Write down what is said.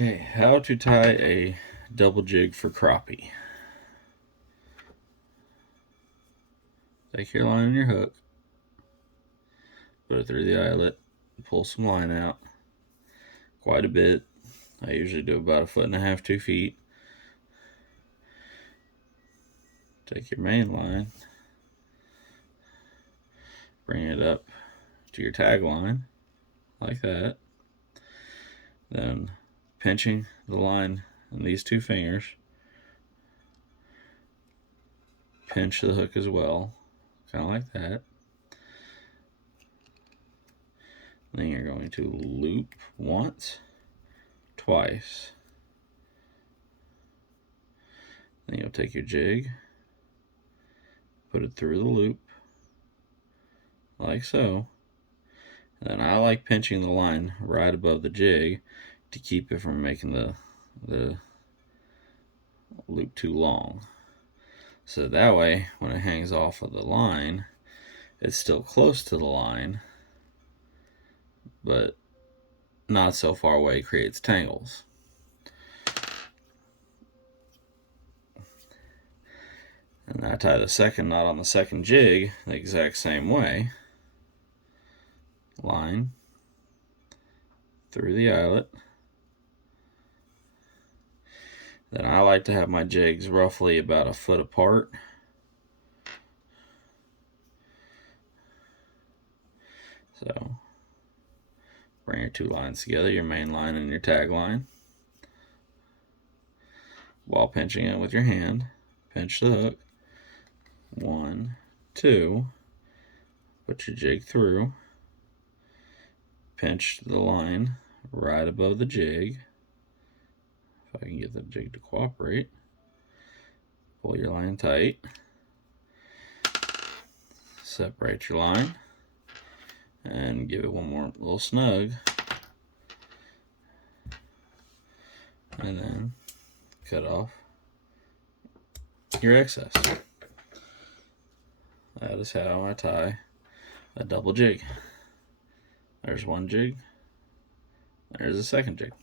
Okay, how to tie a double jig for crappie. Take your line and your hook, put it through the eyelet, pull some line out, quite a bit. I usually do about 1.5 to 2 feet. Take your main line, bring it up to your tag line, like that. Then pinching the line in these 2 fingers, pinch the hook as well, kind of like that. Then you're going to loop once, twice. Then you'll take your jig, put it through the loop, like so. And then I like pinching the line right above the jig to keep it from making the loop too long. So that way, when it hangs off of the line, it's still close to the line, but not so far away it creates tangles. And I tie the second knot on the second jig the exact same way. Line through the eyelet. Then I like to have my jigs roughly about 1 foot apart. So bring your 2 lines together, your main line and your tag line. While pinching it with your hand, pinch the hook. 1, 2. Put your jig through. Pinch the line right above the jig. If I can get the jig to cooperate. Pull your line tight. Separate your line. And give it one more little snug. And then cut off your excess. That is how I tie a double jig. There's one jig. There's a second jig.